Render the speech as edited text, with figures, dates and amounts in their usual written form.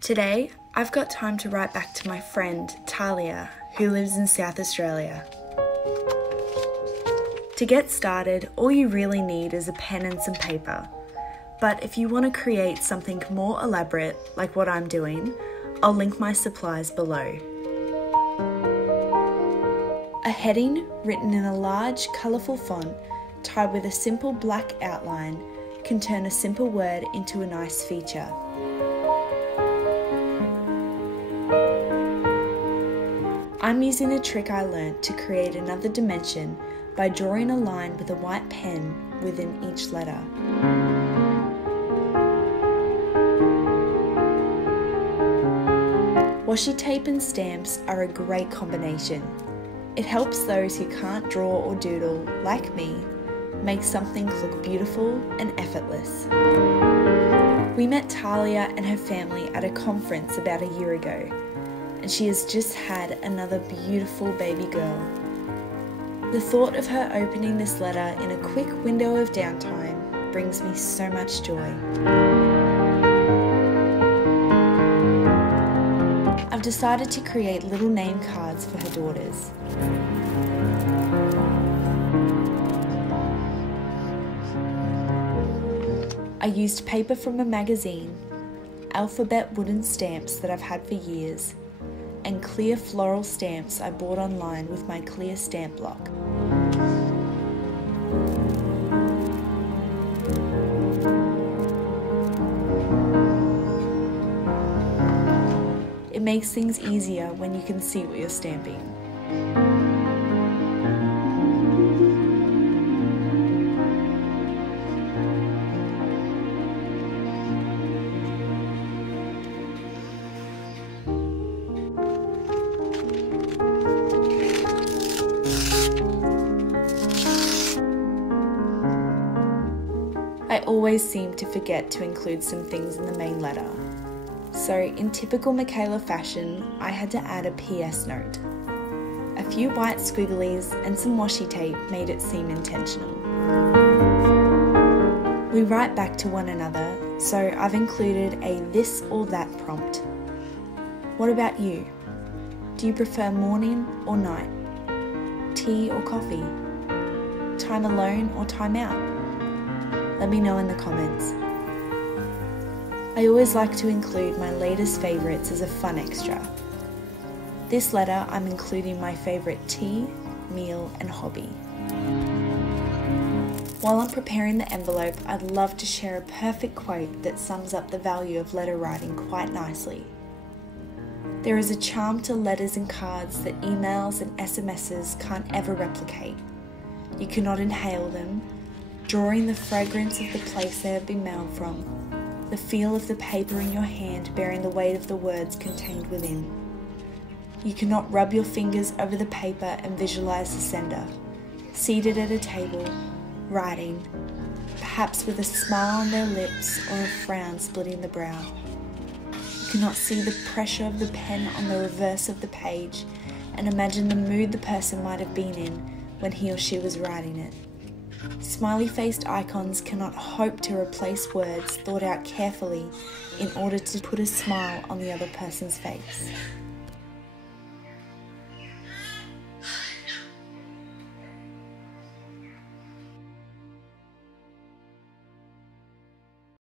Today, I've got time to write back to my friend, Talia, who lives in South Australia. To get started, all you really need is a pen and some paper. But if you want to create something more elaborate, like what I'm doing, I'll link my supplies below. A heading written in a large, colourful font, tied with a simple black outline, can turn a simple word into a nice feature. I'm using a trick I learnt to create another dimension by drawing a line with a white pen within each letter. Washi tape and stamps are a great combination. It helps those who can't draw or doodle, like me, make something look beautiful and effortless. We met Talia and her family at a conference about a year ago, and she has just had another beautiful baby girl. The thought of her opening this letter in a quick window of downtime brings me so much joy. I've decided to create little name cards for her daughters. I used paper from a magazine, alphabet wooden stamps that I've had for years, and clear floral stamps I bought online with my clear stamp block. It makes things easier when you can see what you're stamping. I always seem to forget to include some things in the main letter. So, in typical Michaela fashion, I had to add a PS note. A few white squigglies and some washi tape made it seem intentional. We write back to one another, so I've included a this or that prompt. What about you? Do you prefer morning or night? Tea or coffee? Time alone or time out? Let me know in the comments. I always like to include my latest favourites as a fun extra. This letter I'm including my favourite tea, meal and hobby. While I'm preparing the envelope, I'd love to share a perfect quote that sums up the value of letter writing quite nicely. There is a charm to letters and cards that emails and SMSs can't ever replicate. You cannot inhale them, drawing the fragrance of the place they have been mailed from, the feel of the paper in your hand bearing the weight of the words contained within. You cannot rub your fingers over the paper and visualize the sender, seated at a table, writing, perhaps with a smile on their lips or a frown splitting the brow. You cannot see the pressure of the pen on the reverse of the page and imagine the mood the person might have been in when he or she was writing it. Smiley-faced icons cannot hope to replace words thought out carefully in order to put a smile on the other person's face.